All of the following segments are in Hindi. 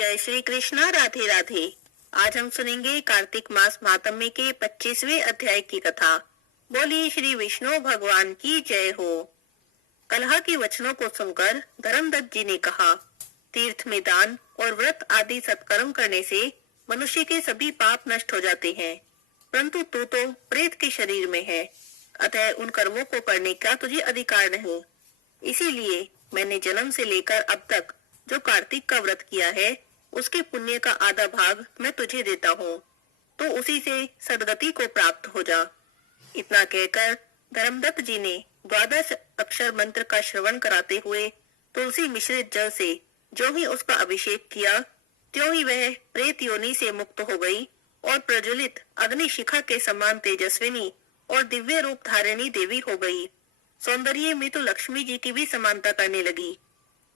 जय श्री कृष्णा। राधे राधे। आज हम सुनेंगे कार्तिक मास महात्म्य के 25वें अध्याय की कथा। बोलिए श्री विष्णु भगवान की जय हो। कलह के वचनों को सुनकर धर्मदत्त जी ने कहा, तीर्थ में दान और व्रत आदि सत्कर्म करने से मनुष्य के सभी पाप नष्ट हो जाते हैं, परंतु तू तो प्रेत के शरीर में है, अतः उन कर्मों को करने का तुझे अधिकार नहीं। इसीलिए मैंने जन्म से लेकर अब तक जो कार्तिक का व्रत किया है, उसके पुण्य का आधा भाग मैं तुझे देता हूँ, तो उसी से सदगति को प्राप्त हो जा। इतना कहकर धर्मदत्त जी ने 12 अक्षर मंत्र का श्रवण कराते हुए तुलसी मिश्रित जल से जो ही उसका अभिषेक किया, त्यों ही वह प्रेत योनि से मुक्त हो गई और प्रज्वलित अग्नि शिखा के समान तेजस्विनी और दिव्य रूप धारिणी देवी हो गई। सौंदर्य में तो लक्ष्मी जी की भी समानता करने लगी।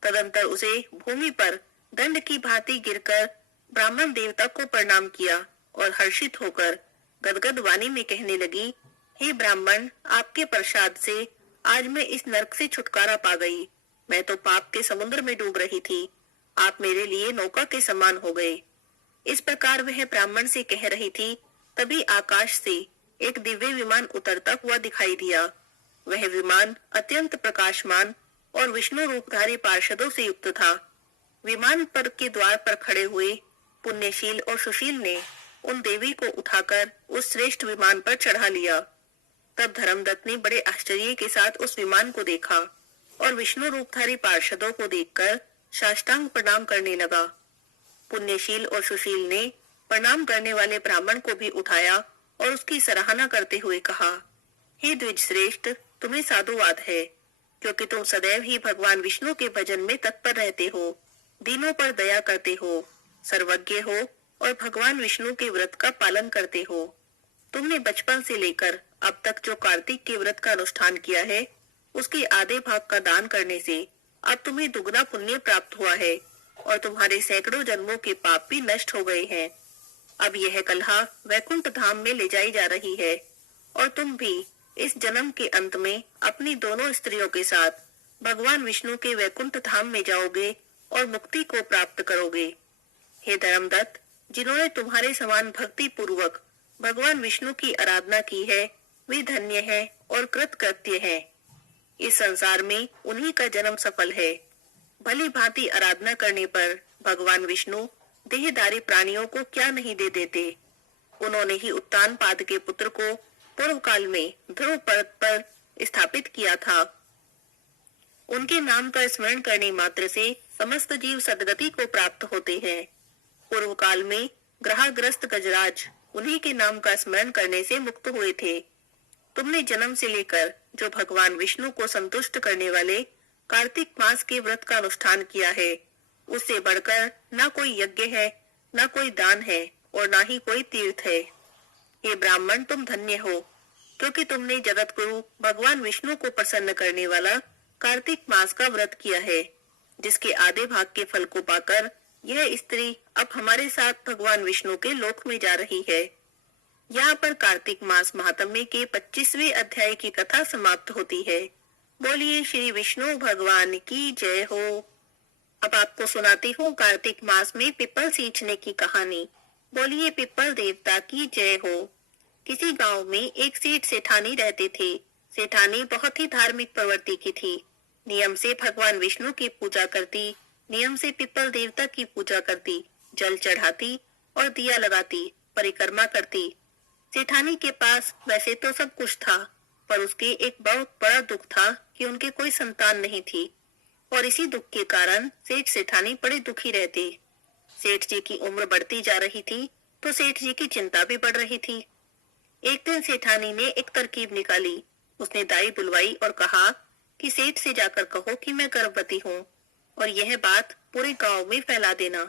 तदंतर उसे भूमि पर दंड की भांति गिरकर ब्राह्मण देवता को प्रणाम किया और हर्षित होकर गदगद वाणी में कहने लगी, हे ब्राह्मण, आपके प्रसाद से आज मैं इस नरक से छुटकारा पा गई। मैं तो पाप के समुद्र में डूब रही थी, आप मेरे लिए नौका के समान हो गए। इस प्रकार वह ब्राह्मण से कह रही थी, तभी आकाश से एक दिव्य विमान उतरता हुआ दिखाई दिया। वह विमान अत्यंत प्रकाशमान और विष्णु रूपधारी पार्षदों से युक्त था। विमान पर के द्वार पर खड़े हुए पुण्यशील और सुशील ने उन देवी को उठाकर उस श्रेष्ठ विमान पर चढ़ा लिया। तब धर्मदत्त ने बड़े आश्चर्य के साथ उस विमान को देखा और विष्णु रूपधारी पार्षदों को देखकर साष्टांग प्रणाम करने लगा। पुण्यशील और सुशील ने प्रणाम करने वाले ब्राह्मण को भी उठाया और उसकी सराहना करते हुए कहा, हे द्विज श्रेष्ठ, तुम्हें साधुवाद है, क्योंकि तुम सदैव ही भगवान विष्णु के भजन में तत्पर रहते हो, दीनों पर दया करते हो, सर्वज्ञ हो और भगवान विष्णु के व्रत का पालन करते हो। तुमने बचपन से लेकर अब तक जो कार्तिक के व्रत का अनुष्ठान किया है, उसके आधे भाग का दान करने से अब तुम्हें दुगना पुण्य प्राप्त हुआ है और तुम्हारे सैकड़ों जन्मों के पाप भी नष्ट हो गए हैं। अब यह कलहा वैकुंठ धाम में ले जाई जा रही है और तुम भी इस जन्म के अंत में अपनी दोनों स्त्रियों के साथ भगवान विष्णु के वैकुंठ धाम में जाओगे और मुक्ति को प्राप्त करोगे। हे धर्मदत्त, जिन्होंने तुम्हारे समान भक्ति पूर्वक भगवान विष्णु की आराधना की है, वे धन्य हैं और कृतकृत्य हैं। इस संसार में उन्हीं का जन्म सफल है। भली भांति आराधना करने पर भगवान विष्णु देहधारी प्राणियों को क्या नहीं दे देते। उन्होंने ही उत्तान पाद के पुत्र को पूर्व काल में ध्रुव पर्वत पर स्थापित किया था। उनके नाम का स्मरण करने मात्र से समस्त जीव सदगति को प्राप्त होते हैं। पूर्व काल में ग्रहग्रस्त गजराज उन्हीं के नाम का स्मरण करने से मुक्त हुए थे। तुमने जन्म से लेकर जो भगवान विष्णु को संतुष्ट करने वाले कार्तिक मास के व्रत का अनुष्ठान किया है, उससे बढ़कर ना कोई यज्ञ है, ना कोई दान है और ना ही कोई तीर्थ है। हे ब्राह्मण, तुम धन्य हो, क्योंकि तुमने जगत गुरु भगवान विष्णु को प्रसन्न करने वाला कार्तिक मास का व्रत किया है, जिसके आधे भाग के फल को पाकर यह स्त्री अब हमारे साथ भगवान विष्णु के लोक में जा रही है। यहाँ पर कार्तिक मास महात्म्य के 25वें अध्याय की कथा समाप्त होती है। बोलिए श्री विष्णु भगवान की जय हो। अब आपको सुनाती हूँ कार्तिक मास में पिपल सींचने की कहानी। बोलिए पिपल देवता की जय हो। किसी गांव में एक सेठ सेठानी रहते थे। सेठानी बहुत ही धार्मिक प्रवृत्ति की थी। नियम से भगवान विष्णु की पूजा करती, नियम से पिपल देवता की पूजा करती, जल चढ़ाती और दिया लगाती, परिक्रमा करती। सेठानी के पास वैसे तो सब कुछ था, पर उसके एक बहुत बड़ा दुख था कि उनके कोई संतान नहीं थी और इसी दुख के कारण सेठ सेठानी बड़े दुखी रहते। सेठ जी की उम्र बढ़ती जा रही थी तो सेठ जी की चिंता भी बढ़ रही थी। एक दिन सेठानी ने एक तरकीब निकाली। उसने दाई बुलवाई और कहा कि सेठ से जाकर कहो कि मैं गर्भवती हूँ और यह बात पूरे गांव में फैला देना।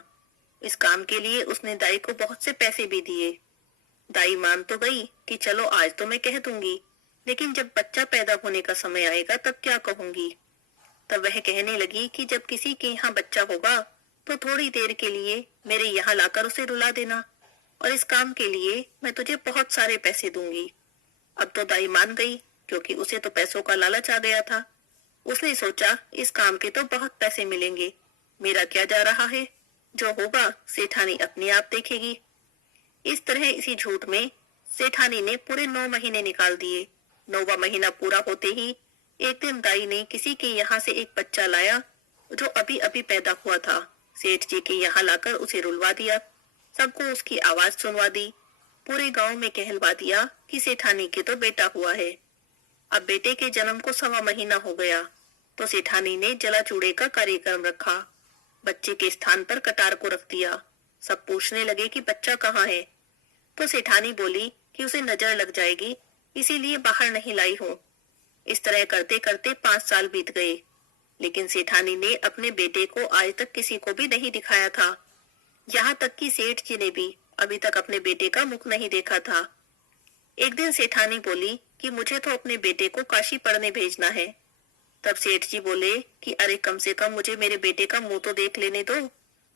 इस काम के लिए उसने दाई को बहुत से पैसे भी दिए। दाई मान तो गई कि चलो आज तो मैं कह दूंगी, लेकिन जब बच्चा पैदा होने का समय आएगा तब क्या कहूंगी। तब वह कहने लगी कि जब किसी के यहाँ बच्चा होगा तो थोड़ी देर के लिए मेरे यहाँ लाकर उसे रुला देना और इस काम के लिए मैं तुझे बहुत सारे पैसे दूंगी। अब तो दाई मान गई, क्योंकि उसे तो पैसों का लालच आ गया था। उसने सोचा इस काम के तो बहुत पैसे मिलेंगे, मेरा क्या जा रहा है, जो होगा सेठानी अपने आप देखेगी। इस तरह इसी झूठ में सेठानी ने पूरे 9 महीने निकाल दिए। 9वां महीना पूरा होते ही एक दिन दाई ने किसी के यहाँ से एक बच्चा लाया जो अभी अभी पैदा हुआ था। सेठ जी के यहाँ लाकर उसे रुलवा दिया। सबको उसकी आवाज सुनवा दी। पूरे गांव में कहलवा दिया कि सेठानी के तो बेटा हुआ है। अब बेटे के जन्म को 1.25 महीना हो गया तो सेठानी ने जला चूड़े का कार्यक्रम रखा। बच्चे के स्थान पर कटार को रख दिया। सब पूछने लगे कि बच्चा कहाँ है, तो सेठानी बोली कि उसे नजर लग जाएगी, इसीलिए बाहर नहीं लाई हूँ। इस तरह करते करते 5 साल बीत गए, लेकिन सेठानी ने अपने बेटे को आज तक किसी को भी नहीं दिखाया था। यहाँ तक कि सेठ जी ने भी अभी तक अपने बेटे का मुख नहीं देखा था। एक दिन सेठानी बोली कि मुझे तो अपने बेटे को काशी पढ़ने भेजना है। तब सेठ जी बोले कि अरे कम से कम मुझे मेरे बेटे का मुंह तो देख लेने दो,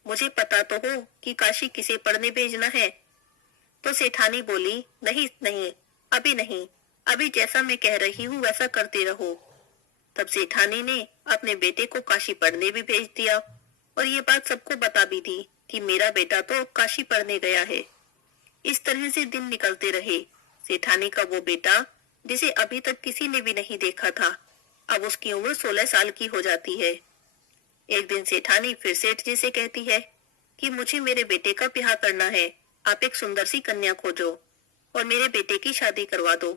मुझे पता तो हो कि काशी किसे पढ़ने भेजना है। तो सेठानी बोली नहीं नहीं, अभी नहीं, अभी जैसा मैं कह रही हूँ वैसा करते रहो। तब सेठानी ने अपने बेटे को काशी पढ़ने भी भेज दिया और ये बात सबको बता भी दी कि मेरा बेटा तो काशी पढ़ने गया है। इस तरह से दिन निकलते रहे। सेठानी का वो बेटा जिसे अभी तक किसी ने भी नहीं देखा था, अब उसकी उम्र 16 साल की हो जाती है। एक दिन सेठानी फिर सेठ जी से कहती है कि मुझे मेरे बेटे का ब्याह करना है, आप एक सुंदर सी कन्या खोजो और मेरे बेटे की शादी करवा दो।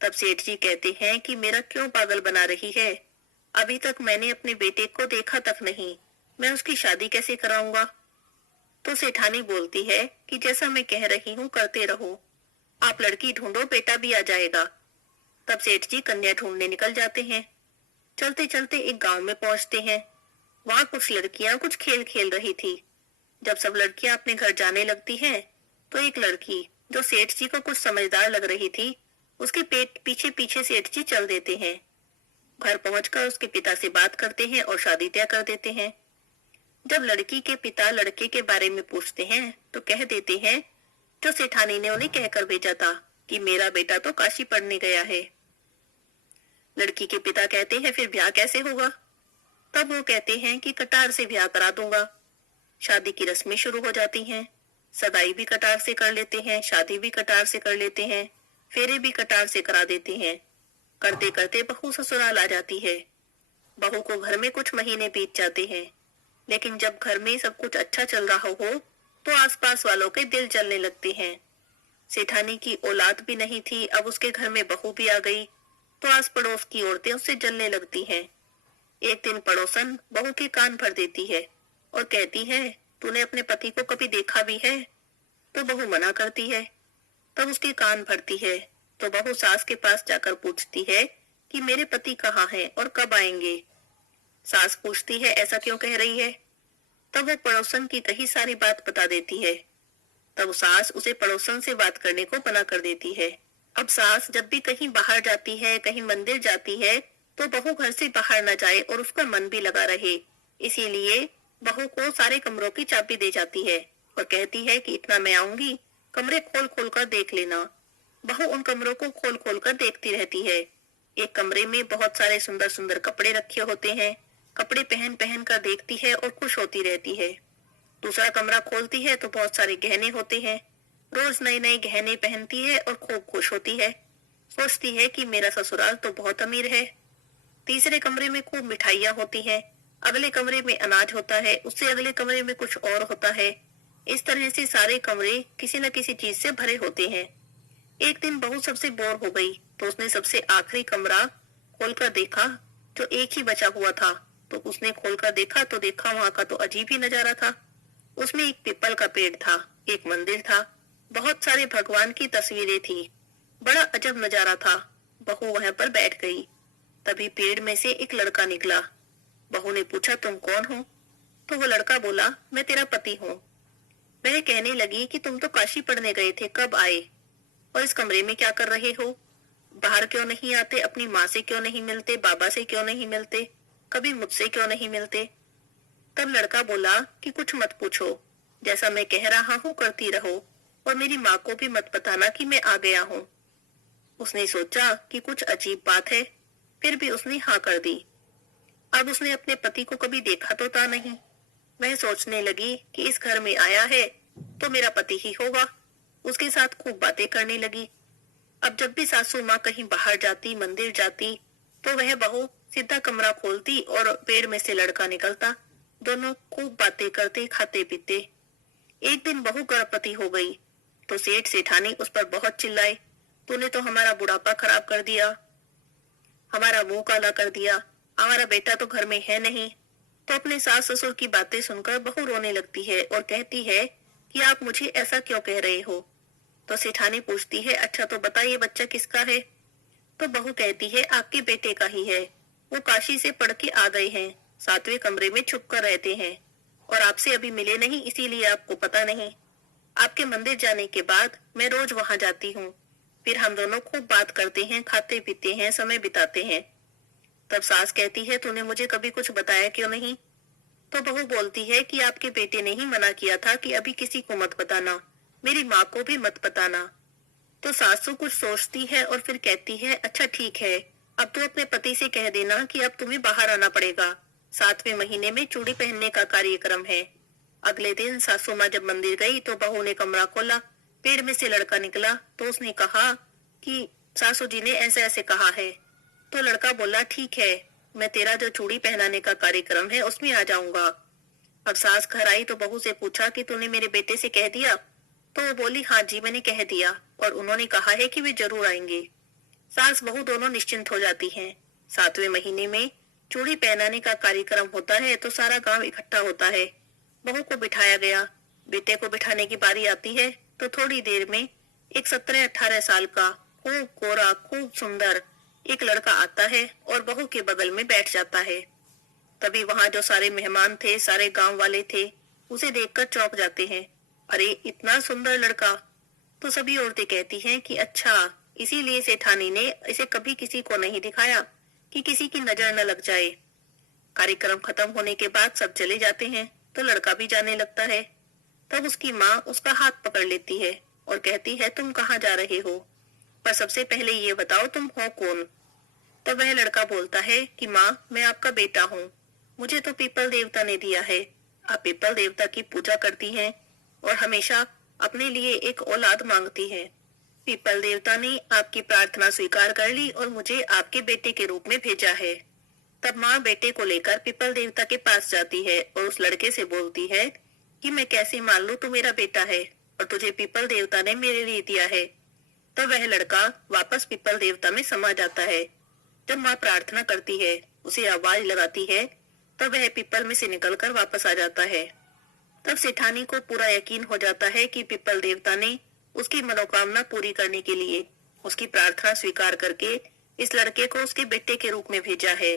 तब सेठ जी कहते हैं कि मेरा क्यों पागल बना रही है, अभी तक मैंने अपने बेटे को देखा तक नहीं, मैं उसकी शादी कैसे कराऊंगा। तो सेठानी बोलती है कि जैसा मैं कह रही हूँ करते रहो, आप लड़की ढूंढो, बेटा भी आ जाएगा। तब सेठ जी कन्या ढूंढने निकल जाते हैं। चलते चलते एक गांव में पहुंचते हैं। वहां कुछ लड़कियां कुछ खेल खेल रही थी। जब सब लड़कियां अपने घर जाने लगती हैं, तो एक लड़की जो सेठ जी को कुछ समझदार लग रही थी, उसके पेट पीछे पीछे सेठ जी चल देते हैं। घर पहुंचकर उसके पिता से बात करते हैं और शादी तय कर देते हैं। जब लड़की के पिता लड़के के बारे में पूछते हैं तो कह देते हैं जो सेठानी ने उन्हें कहकर भेजा था कि मेरा बेटा तो काशी पढ़ने गया है। लड़की के पिता कहते हैं फिर ब्याह कैसे होगा। तब वो कहते हैं कि कटार से ब्याह करा दूंगा। शादी की रस्में शुरू हो जाती हैं। सगाई भी कटार से कर लेते हैं, शादी भी कटार से कर लेते हैं, फेरे भी कटार से करा देते हैं। करते करते बहू ससुराल आ जाती है। बहू को घर में कुछ महीने बीत जाते हैं, लेकिन जब घर में सब कुछ अच्छा चल रहा हो तो आसपास वालों के दिल जलने लगते हैं। सेठानी की औलाद भी नहीं थी, अब उसके घर में बहू भी आ गई तो आस पड़ोस की औरतें उससे जलने लगती हैं। एक दिन पड़ोसन बहू के कान भर देती है और कहती है तूने अपने पति को कभी देखा भी है। तो बहू मना करती है। तब उसके कान भरती है तो बहू सास के पास जाकर पूछती है कि मेरे पति कहाँ हैं और कब आएंगे। सास पूछती है ऐसा क्यों कह रही है। तब वो पड़ोसन की कही सारी बात बता देती है। तब सास उसे पड़ोसन से बात करने को मना कर देती है। अब सास जब भी कहीं बाहर जाती है, कहीं मंदिर जाती है, तो बहू घर से बाहर न जाए और उसका मन भी लगा रहे, इसीलिए बहू को सारे कमरों की चाबी दे जाती है और कहती है कि इतना मैं आऊंगी, कमरे खोल खोल कर देख लेना। बहू उन कमरों को खोल खोल कर देखती रहती है। एक कमरे में बहुत सारे सुंदर सुंदर कपड़े रखे होते हैं। कपड़े पहन पहन कर देखती है और खुश होती रहती है। दूसरा कमरा खोलती है तो बहुत सारे गहने होते हैं। रोज नए नए गहने पहनती है और खूब खुश होती है। सोचती है कि मेरा ससुराल तो बहुत अमीर है। तीसरे कमरे में खूब मिठाइयाँ होती हैं। अगले कमरे में अनाज होता है, उससे अगले कमरे में कुछ और होता है। इस तरह से सारे कमरे किसी न किसी चीज से भरे होते हैं। एक दिन बहू सबसे बोर हो गई तो उसने सबसे आखिरी कमरा खोलकर देखा जो एक ही बचा हुआ था। तो उसने खोलकर देखा तो देखा वहां का तो अजीब ही नजारा था। उसमें एक पीपल का पेड़ था, एक मंदिर था, बहुत सारे भगवान की तस्वीरें थी। बड़ा अजब नजारा था। बहू वहां पर बैठ गई। तभी पेड़ में से एक लड़का निकला। बहू ने पूछा तुम कौन हो। तो वो लड़का बोला मैं तेरा पति हूँ। वह कहने लगी कि तुम तो काशी पढ़ने गए थे, कब आए और इस कमरे में क्या कर रहे हो। बाहर क्यों नहीं आते, अपनी माँ से क्यों नहीं मिलते, बाबा से क्यों नहीं मिलते, कभी मुझसे क्यों नहीं मिलते। तब लड़का बोला कि कुछ मत पूछो, जैसा मैं कह रहा हूँ करती रहो और मेरी माँ को भी मत बताना कि मैं आ गया हूँ। उसने सोचा कि कुछ अजीब बात है, फिर भी उसने हाँ कर दी। अब उसने अपने पति को कभी देखा तो था नहीं। वह सोचने लगी कि इस घर में आया है तो मेरा पति ही होगा। उसके साथ खूब बातें करने लगी। अब जब भी सासू माँ कहीं बाहर जाती, मंदिर जाती, तो वह बहू सीधा कमरा खोलती और पेड़ में से लड़का निकलता। दोनों खूब बातें करते, खाते पीते। एक दिन बहू गर्भवती हो गई तो सेठ सेठानी उस पर बहुत चिल्लाए, तूने तो हमारा बुढ़ापा खराब कर दिया, हमारा मुंह काला कर दिया, हमारा बेटा तो घर में है नहीं। तो अपने सास ससुर की बातें सुनकर बहू रोने लगती है और कहती है कि आप मुझे ऐसा क्यों कह रहे हो। तो सेठानी पूछती है, अच्छा तो बताइए बच्चा किसका है। तो बहू कहती है, आपके बेटे का ही है, वो काशी से पढ़ के आ गए हैं, 7वें कमरे में छुप कर रहते हैं और आपसे अभी मिले नहीं, इसीलिए आपको पता नहीं। आपके मंदिर जाने के बाद मैं रोज वहां जाती हूँ, फिर हम दोनों खूब बात करते हैं, खाते पीते हैं, समय बिताते हैं। तब सास कहती है, तूने मुझे कभी कुछ बताया क्यों नहीं। तो बहू बोलती है कि आपके बेटे ने ही मना किया था कि अभी किसी को मत बताना, मेरी माँ को भी मत बताना। तो सासू कुछ सोचती है और फिर कहती है, अच्छा ठीक है, अब तो अपने पति से कह देना कि अब तुम्हें बाहर आना पड़ेगा, 7वें महीने में चूड़ी पहनने का कार्यक्रम है। अगले दिन सासू माँ जब मंदिर गई तो बहू ने कमरा खोला, पेड़ में से लड़का निकला। तो उसने कहा कि सासू जी ने ऐसे ऐसे कहा है। तो लड़का बोला, ठीक है, मैं तेरा जो चूड़ी पहनाने का कार्यक्रम है उसमें आ जाऊंगा। अब सास घर आई तो बहू से पूछा कि तूने मेरे बेटे से कह दिया। तो वो बोली, हाँ जी मैंने कह दिया और उन्होंने कहा है कि वे जरूर आएंगे। सास बहू दोनों निश्चिंत हो जाती हैं। 7वें महीने में चूड़ी पहनाने का कार्यक्रम होता है तो सारा गांव इकट्ठा होता है। बहू को बिठाया गया। बेटे को बिठाने की बारी आती है तो थोड़ी देर में एक 17-18 साल का खूब गोरा, खूब सुंदर एक लड़का आता है और बहू के बगल में बैठ जाता है। तभी वहां जो सारे मेहमान थे, सारे गांव वाले थे, उसे देखकर चौंक जाते हैं। अरे इतना सुंदर लड़का। तो सभी औरतें कहती हैं कि अच्छा, इसीलिए सेठानी ने इसे कभी किसी को नहीं दिखाया कि किसी की नजर न लग जाए। कार्यक्रम खत्म होने के बाद सब चले जाते हैं तो लड़का भी जाने लगता है। तब उसकी माँ उसका हाथ पकड़ लेती है और कहती है, तुम कहाँ जा रहे हो, पर सबसे पहले ये बताओ तुम हो कौन। तब वह लड़का बोलता है कि माँ मैं आपका बेटा हूँ, मुझे तो पीपल देवता ने दिया है। आप पीपल देवता की पूजा करती हैं और हमेशा अपने लिए एक औलाद मांगती हैं। पीपल देवता ने आपकी प्रार्थना स्वीकार कर ली और मुझे आपके बेटे के रूप में भेजा है। तब माँ बेटे को लेकर पीपल देवता के पास जाती है और उस लड़के से बोलती है कि मैं कैसे मान लूं तू मेरा बेटा है और तुझे पीपल देवता ने मेरे लिए दिया है। तो वह लड़का वापस पीपल देवता में समा जाता है। जब माँ प्रार्थना करती है, उसे आवाज लगाती है, तब वह पीपल में से निकलकर वापस आ जाता है। तब सेठानी को पूरा यकीन हो जाता है कि पीपल देवता ने उसकी मनोकामना पूरी करने के लिए उसकी प्रार्थना स्वीकार करके इस लड़के को उसके बेटे के रूप में भेजा है।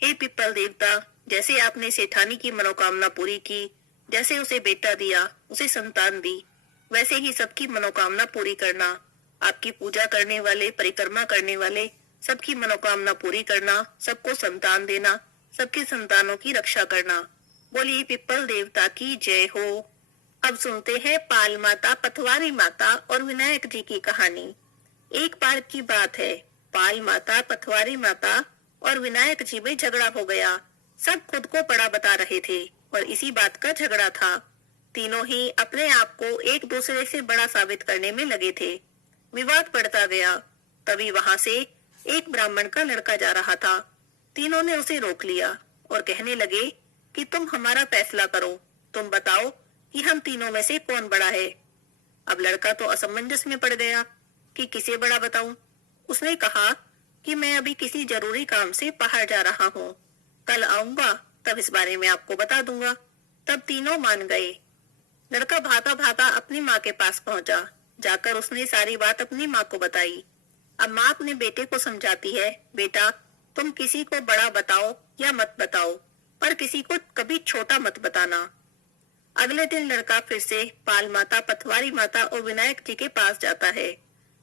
हे पीपल देवता, जैसे आपने सेठानी की मनोकामना पूरी की, जैसे उसे बेटा दिया, उसे संतान दी, वैसे ही सबकी मनोकामना पूरी करना। आपकी पूजा करने वाले, परिक्रमा करने वाले सबकी मनोकामना पूरी करना, सबको संतान देना, सबके संतानों की रक्षा करना। बोलिए पीपल देवता की जय हो। अब सुनते हैं पाल माता, पथवारी माता और विनायक जी की कहानी। एक बार की बात है, पाल माता, पथवारी माता और विनायक जी में झगड़ा हो गया। सब खुद को बड़ा बता रहे थे और इसी बात का झगड़ा था। तीनों ही अपने आप को एक दूसरे से बड़ा साबित करने में लगे थे। विवाद बढ़ता गया। तभी वहां से एक ब्राह्मण का लड़का जा रहा था। तीनों ने उसे रोक लिया और कहने लगे कि तुम हमारा फैसला करो, तुम बताओ कि हम तीनों में से कौन बड़ा है। अब लड़का तो असमंजस में पड़ गया कि किसे बड़ा बताऊं। उसने कहा कि मैं अभी किसी जरूरी काम से बाहर जा रहा हूँ, कल आऊंगा, तब इस बारे में आपको बता दूंगा। तब तीनों मान गए। लड़का भागा भागा अपनी माँ के पास पहुंचा। जाकर उसने सारी बात अपनी माँ को बताई। अब माँ अपने बेटे को समझाती है, बेटा तुम किसी को बड़ा बताओ या मत बताओ, पर किसी को कभी छोटा मत बताना। अगले दिन लड़का फिर से पाल माता, पथवारी माता और विनायक जी के पास जाता है।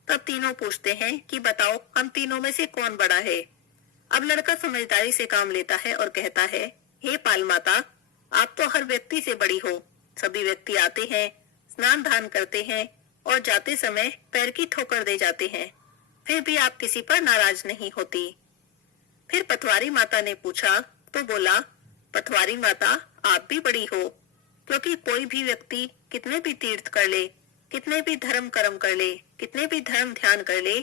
तब तीनों पूछते हैं कि बताओ हम तीनों में से कौन बड़ा है। अब लड़का समझदारी से काम लेता है और कहता है, हे पाल माता, आप तो हर व्यक्ति से बड़ी हो। सभी व्यक्ति आते हैं, स्नान दान करते हैं और जाते समय पैर की ठोकर दे जाते हैं, फिर भी आप किसी पर नाराज नहीं होती। फिर पथवारी माता ने पूछा तो बोला, पथवारी माता आप भी बड़ी हो, क्योंकि कोई भी व्यक्ति कितने भी तीर्थ कर ले, कितने भी धर्म कर्म कर ले, कितने भी धर्म ध्यान कर ले,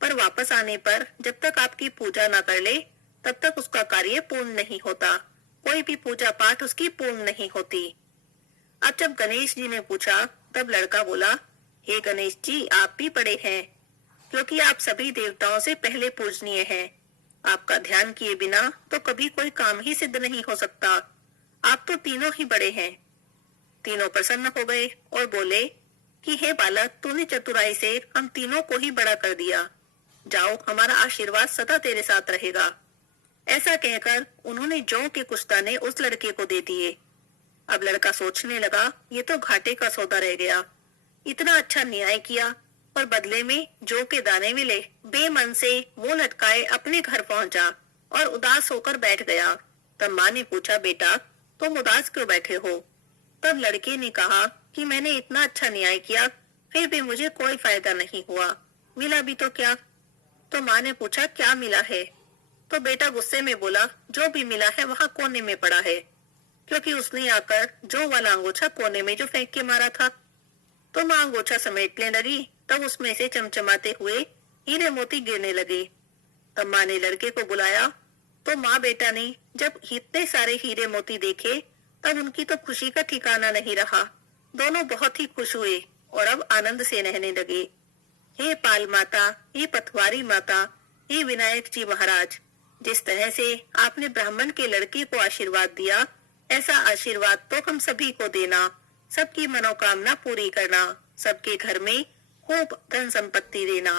पर वापस आने पर जब तक आपकी पूजा ना कर ले, तब तक उसका कार्य पूर्ण नहीं होता। कोई भी पूजा पाठ उसकी पूर्ण नहीं होती। अब जब गणेश जी ने पूछा, तब लड़का बोला, हे गणेश जी, आप भी बड़े हैं, क्योंकि आप सभी देवताओं से पहले पूजनीय हैं। आपका ध्यान किए बिना तो कभी कोई काम ही सिद्ध नहीं हो सकता। आप तो तीनों ही बड़े हैं। तीनों प्रसन्न हो गए और बोले कि हे बालक, तूने चतुराई से हम तीनों को ही बड़ा कर दिया। जाओ, हमारा आशीर्वाद सदा तेरे साथ रहेगा। ऐसा कहकर उन्होंने जौ के कुछ दाने उस लड़के को दे दिए। अब लड़का सोचने लगा, ये तो घाटे का सौदा रह गया। इतना अच्छा न्याय किया, पर बदले में जौ के दाने मिले। बेमन से वो लटकाए अपने घर पहुंचा और उदास होकर बैठ गया। तब माँ ने पूछा, बेटा, तुम उदास क्यों बैठे हो? तब लड़के ने कहा कि मैंने इतना अच्छा न्याय किया, फिर भी मुझे कोई फायदा नहीं हुआ। मिला भी तो क्या? तो माँ ने पूछा, क्या मिला है? तो बेटा गुस्से में बोला, जो भी मिला है वहाँ कोने में पड़ा है, क्योंकि उसने आकर जो वाला अंगोछा कोने में जो फेंक के मारा था। तो माँ अंगोछा समेटने लगी, तब उसमें से चमचमाते हुए हीरे मोती गिरने लगे। तब माँ ने लड़के को बुलाया, तो माँ बेटा ने जब इतने सारे हीरे मोती देखे, तब उनकी तो खुशी का ठिकाना नहीं रहा। दोनों बहुत ही खुश हुए और अब आनंद से रहने लगे। हे पाल माता, हे पथवारी माता, हे विनायक जी महाराज, जिस तरह से आपने ब्राह्मण के लड़के को आशीर्वाद दिया, ऐसा आशीर्वाद तो हम सभी को देना। सबकी मनोकामना पूरी करना, सबके घर में खूब धन संपत्ति देना।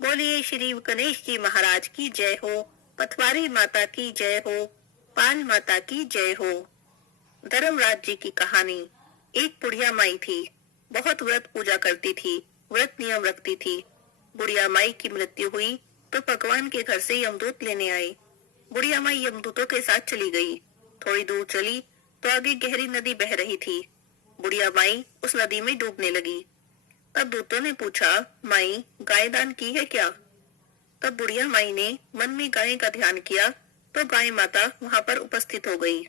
बोलिए श्री गणेश जी महाराज की जय हो, पथवारी माता की जय हो, पाल माता की जय हो। धर्मराज जी की कहानी। एक बुढ़िया माई थी, बहुत व्रत पूजा करती थी, व्रत नियम रखती थी। बुढ़िया माई की मृत्यु हुई तो भगवान के घर से यमदूत लेने आए। बुढ़िया माई यमदूतों के साथ चली गई। थोड़ी दूर चली तो आगे गहरी नदी बह रही थी। बुढ़िया माई उस नदी में डूबने लगी। तब दूतों ने पूछा, माई, गाय दान की है क्या? तब बुढ़िया माई ने मन में गाय का ध्यान किया तो गाय माता वहां पर उपस्थित हो गई।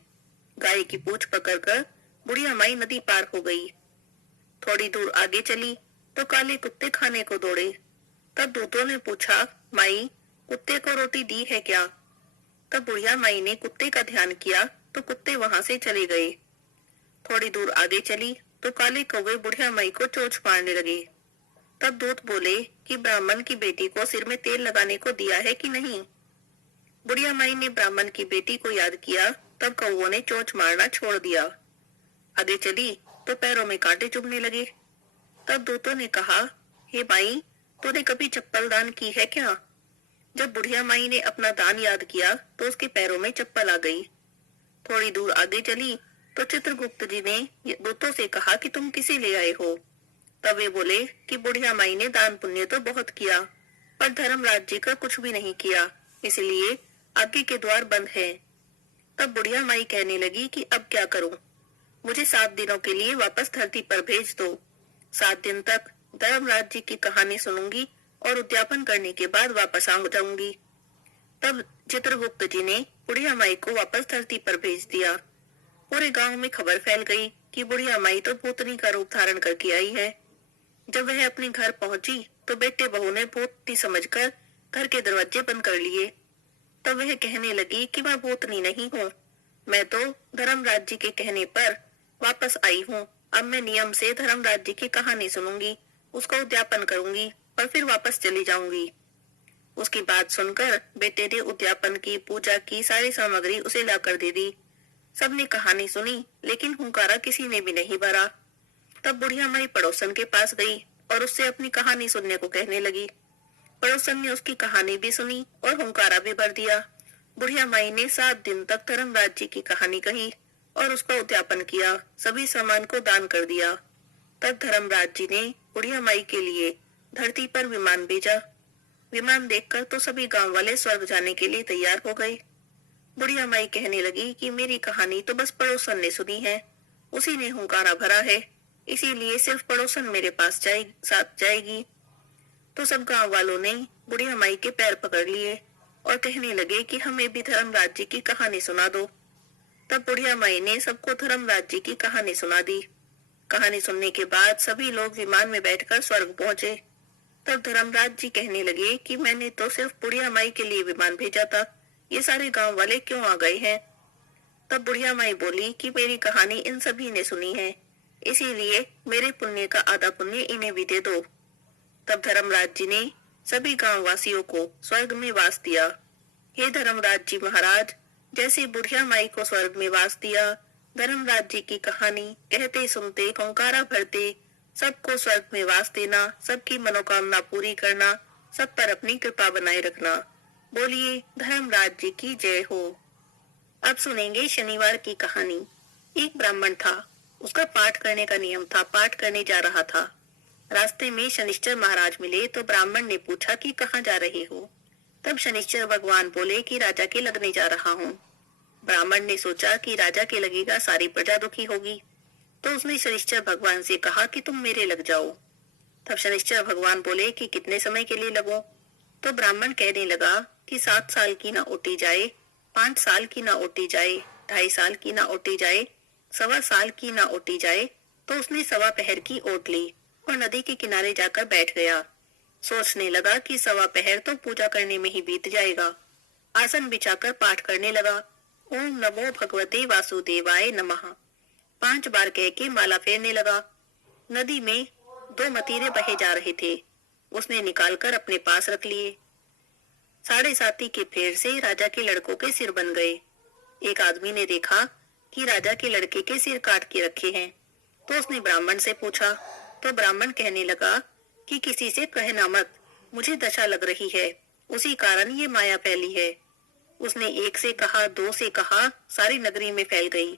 गाय की पूंछ पकड़कर बुढ़िया माई नदी पार हो गई। थोड़ी दूर आगे चली तो काले कुत्ते खाने को दौड़े। तब दूतों ने पूछा, माई, कुत्ते को रोटी दी है क्या? तब बुढ़िया माई ने कुत्ते का ध्यान किया तो कुत्ते वहां से चले गए। थोड़ी दूर आगे चली तो काले कौवे बुढ़िया माई को चोंच मारने लगे। तब दूत बोले कि ब्राह्मण की बेटी को सिर में तेल लगाने को दिया है कि नहीं? बुढ़िया माई ने ब्राह्मण की बेटी को याद किया, तब कौवों ने चोंच मारना छोड़ दिया। आगे चली तो पैरों में कांटे चुभने लगे। तब दूतों ने कहा, हे माई, तूने कभी चप्पल दान की है क्या? जब बुढ़िया माई ने अपना दान याद किया तो उसके पैरों में चप्पल आ गई। थोड़ी दूर आगे चली तो चित्रगुप्त जी ने दूतों से कहा कि तुम किसे ले आए हो? तब वे बोले कि बुढ़िया माई ने दान पुण्य तो बहुत किया, पर धर्मराज जी का कुछ भी नहीं किया, इसलिए आगे के द्वार बंद हैं। तब बुढ़िया माई कहने लगी कि अब क्या करूं? मुझे 7 दिनों के लिए वापस धरती पर भेज दो। 7 दिन तक धर्मराज जी की कहानी सुनूंगी और उद्यापन करने के बाद वापस आ जाऊंगी। तब चित्रगुप्त जी ने बुढ़िया माई को वापस धरती पर भेज दिया। पूरे गांव में खबर फैल गई कि बुढ़िया माई तो भूतनी का रूप धारण करके आई है। जब वह अपने घर पहुंची तो बेटे बहू ने भूतनी समझकर घर के दरवाजे बंद कर लिए। तब वह कहने लगी कि मैं भूतनी नहीं हूँ, मैं तो धर्मराज जी के कहने पर वापस आई हूँ। अब मैं नियम से धर्मराज जी की कहानी सुनूंगी, उसका उद्यापन करूंगी और फिर वापस चली जाऊंगी। उसकी बात सुनकर बेटे ने उद्यापन की, पूजा की सारी सामग्री उसे लाकर दे दी। सबने कहानी सुनी, लेकिन हुंकारा किसी ने भी नहीं भरा। तब बुढ़िया माई पड़ोसन के पास गई और उससे अपनी कहानी सुनने को कहने लगी। पड़ोसन ने उसकी कहानी भी सुनी और हुंकारा भी भर दिया। बुढ़िया माई ने 7 दिन तक धर्मराज जी की कहानी कही और उसका उद्यापन किया, सभी सामान को दान कर दिया। तब धर्मराज जी ने बुढ़िया माई के लिए धरती पर विमान भेजा। विमान देखकर तो सभी गांव वाले स्वर्ग जाने के लिए तैयार हो गए। बुढ़िया माई कहने लगी कि मेरी कहानी तो बस पड़ोसन ने सुनी है, उसी ने हुंकारा भरा है, इसीलिए सिर्फ पड़ोसन मेरे पास साथ जाएगी। तो सब गांव वालों ने बुढ़िया माई के पैर पकड़ लिए और कहने लगे कि हमें भी धर्मराज जी की कहानी सुना दो। तब बुढ़िया माई ने सबको धर्मराज जी की कहानी सुना दी। कहानी सुनने के बाद सभी लोग विमान में बैठकर स्वर्ग पहुंचे। तब धर्मराज जी कहने लगे कि मैंने तो सिर्फ बुढ़िया माई के लिए विमान भेजा था, ये सारे गांव वाले क्यों आ गए हैं? तब बुढ़िया माई बोली कि मेरी कहानी इन सभी ने सुनी है, इसीलिए मेरे पुण्य का आधा पुण्य इन्हें भी दे दो। तब धर्मराज जी ने सभी गांव वासियों को स्वर्ग में वास दिया। हे धर्मराज जी महाराज, जैसे बुढ़िया माई को स्वर्ग में वास दिया, धर्मराज जी की कहानी कहते सुनते हुंकारा भरते सबको स्वर्ग में वास देना, सबकी मनोकामना पूरी करना, सब पर अपनी कृपा बनाए रखना। बोलिए धर्मराज जी की जय हो। अब सुनेंगे शनिवार की कहानी। एक ब्राह्मण था, उसका पाठ करने का नियम था। पाठ करने जा रहा था। रास्ते में शनिश्चर महाराज मिले तो ब्राह्मण ने पूछा कि कहाँ जा रहे हो? तब शनिश्चर भगवान बोले कि राजा के लगने जा रहा हूँ। ब्राह्मण ने सोचा कि राजा के लगेगा सारी प्रजा दुखी होगी, तो उसने शनिश्चर भगवान से कहा कि तुम मेरे लग जाओ। तब शनिश्चर भगवान बोले कि कितने समय के लिए लगो? तो ब्राह्मण कहने लगा कि 7 साल की ना ओटी जाए, 5 साल की ना ओटी जाए, 2.5 साल की ना ओटी जाए, 1.25 साल की ना ओटी जाए। तो उसने 1.25 पहर की ओट ली और नदी के किनारे जाकर बैठ गया। सोचने लगा कि 1.25 पहर तो पूजा करने में ही बीत जाएगा। आसन बिछाकर पाठ करने लगा। ओम नमो भगवते वासुदेवाय नमः 5 बार कह के माला फेरने लगा। नदी में 2 मतीरे बहे जा रहे थे, उसने निकालकर अपने पास रख लिए। 7.5 के फेर से राजा के लड़कों के सिर बन गए। एक आदमी ने देखा कि राजा के लड़के के सिर काट के रखे हैं, तो उसने ब्राह्मण से पूछा। तो ब्राह्मण कहने लगा कि किसी से कहना मत, मुझे दशा लग रही है, उसी कारण ये माया फैली है। उसने 1 से कहा, 2 से कहा, सारी नगरी में फैल गई।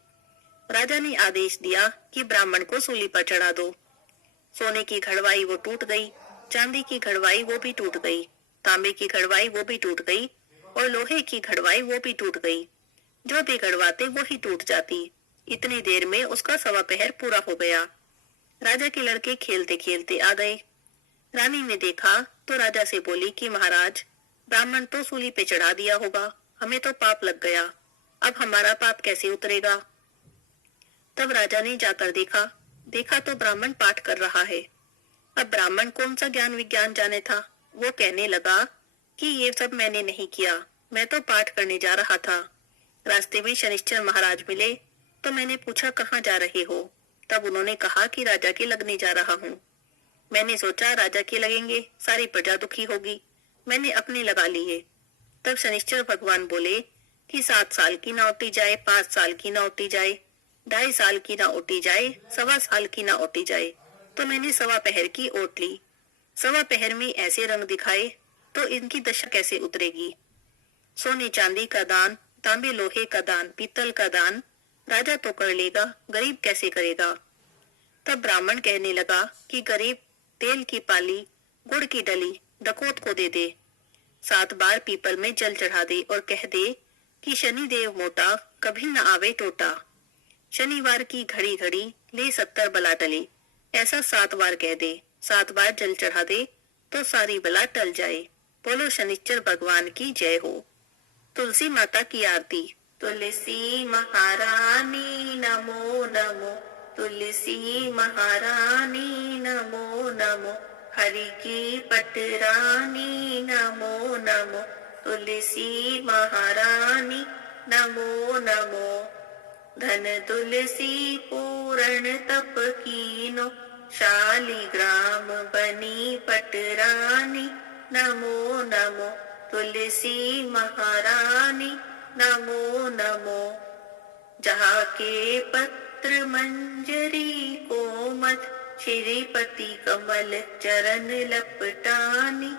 राजा ने आदेश दिया कि ब्राह्मण को सूली पर चढ़ा दो। सोने की घड़वाई वो टूट गई, चांदी की घड़वाई वो भी टूट गई, तांबे की घड़वाई वो भी टूट गई और लोहे की घड़वाई वो भी टूट गई। जो भी गड़वाते वो ही टूट जाती। इतनी देर में उसका 1.25 पहर पूरा हो गया। राजा के लड़के खेलते खेलते आ गए। रानी ने देखा तो राजा से बोली कि महाराज, ब्राह्मण तो सूली पे चढ़ा दिया होगा, हमें तो पाप लग गया, अब हमारा पाप कैसे उतरेगा? तब राजा ने जाकर देखा तो ब्राह्मण पाठ कर रहा है। अब ब्राह्मण कौन सा ज्ञान विज्ञान जाने था, वो कहने लगा कि ये सब मैंने नहीं किया, मैं तो पाठ करने जा रहा था। रास्ते में शनिश्चर महाराज मिले तो मैंने पूछा कहाँ जा रहे हो? तब उन्होंने कहा कि राजा के लगने जा रहा हूँ। मैंने सोचा राजा के लगेंगे सारी प्रजा दुखी होगी, मैंने अपने लगा लिए। तब शनिश्चर भगवान बोले कि 7 साल की ना ओटी जाए, 5 साल की ना ओटी जाए, 2.5 साल की ना ओटी जाए, 1.25 साल की ना ओटी जाए। तो मैंने 1.25 पहर की ओट ली। 1.25 पहर में ऐसे रंग दिखाए तो इनकी दशा कैसे उतरेगी? सोने चांदी का दान, तांबे लोहे का दान, पीतल का दान राजा तो कर लेगा, गरीब कैसे करेगा? तब ब्राह्मण कहने लगा कि गरीब तेल की पाली, गुड़ की डली डकोत को दे दे, 7 बार पीपल में जल चढ़ा दे और कह दे कि शनि देव मोटा, कभी न आवे टोटा। शनिवार की घड़ी घड़ी ले 70 बला टले, ऐसा 7 बार कह दे, 7 बार जल चढ़ा दे तो सारी बला टल जाए। बोलो शनिश्चर भगवान की जय हो। तुलसी माता की आरती। तुलसी महारानी नमो नमो, तुलसी महारानी नमो नमो, हरि की पटरानी नमो नमो, तुलसी महारानी नमो नमो। धन तुलसी पूर्ण तप कीनो, शालिग्राम बनी पटरानी नमो नमो, तुलसी महारानी नमो नमो। जहाँ के पत्र मंजरी कोमल, श्रीपति कमल चरण लपटानी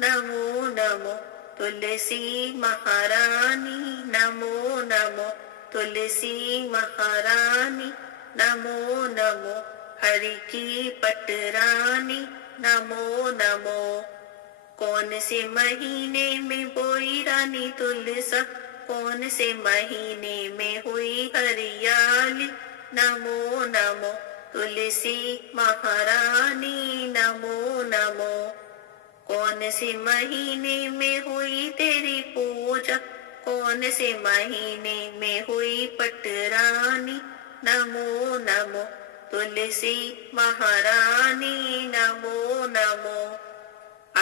नमो नमो, तुलसी महारानी नमो नमो, तुलसी महारानी नमो नमो, हरि की पटरानी नमो नमो। कौन से महीने में बोई रानी तुलसा, कौन से महीने में हुई हरियाली नमो नमो, तुलसी महारानी नमो नमो। कौन से महीने में हुई तेरी पूजा, कौन से महीने में हुई पटरानी, नमो नमो तुलसी महारानी, नमो नमो।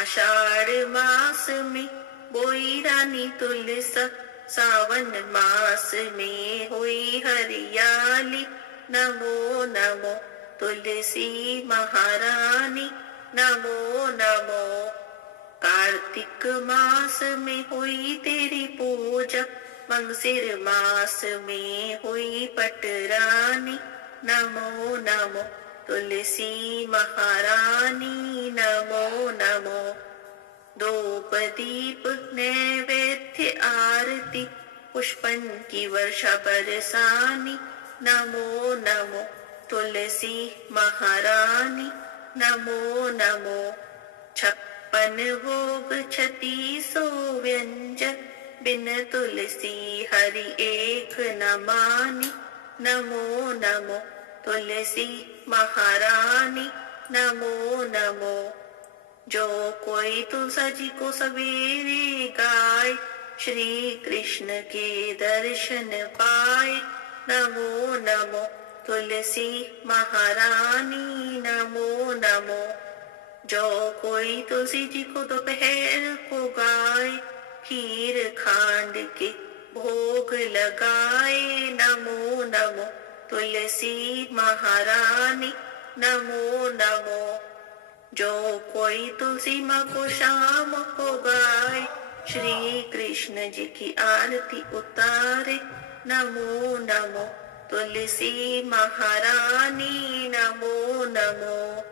आषाढ़ मास में बोई रानी तुलसा, सावन मास में हुई हरियाली, नमो नमो तुलसी महारानी, नमो नमो। कार्तिक मास में हुई तेरी पूजा, मंगसिर मास में हुई पटरानी, नमो नमो तुलसी महारानी, नमो नमो। धूप दीप नैवेद्य आरती, पुष्पन की वर्षा बरसानी, नमो नमो तुलसी महारानी, नमो नमो। 56 भोग 3600 व्यंजन, बिन तुलसी हरि एक न मानी, नमो नमो तुलसी महारानी, नमो नमो। जो कोई तुलसा जी को सवेरे गाए, श्री कृष्ण के दर्शन पाए, नमो नमो तुलसी महारानी, नमो नमो। जो कोई तुलसी जी को दोपहर को गाए, खीर खांड के भोग लगाए, नमो नमो तुलसी महारानी, नमो नमो। जो कोई तुलसी माँ को शाम को गाए, श्री कृष्ण जी की आरती उतारे, नमो नमो तुलसी महारानी, नमो नमो।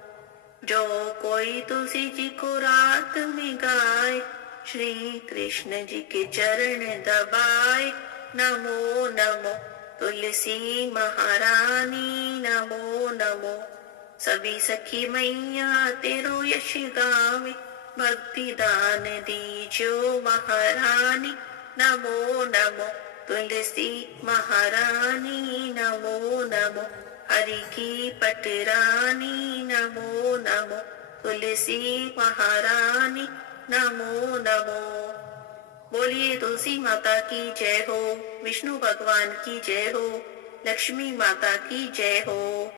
जो कोई तुलसी जी को रात में गाए, श्री कृष्ण जी के चरण दबाए, नमो नमो तुलसी महारानी, नमो नमो। सभी सखी मैया तेरो यश गावे, भक्ति दान दीजो महारानी, नमो नमो तुलसी महारानी, नमो नमो। हरि की पटरानी, नमो नमो तुलसी महारानी, नमो नमो। बोलिए तुलसी माता की जय हो, विष्णु भगवान की जय हो, लक्ष्मी माता की जय हो।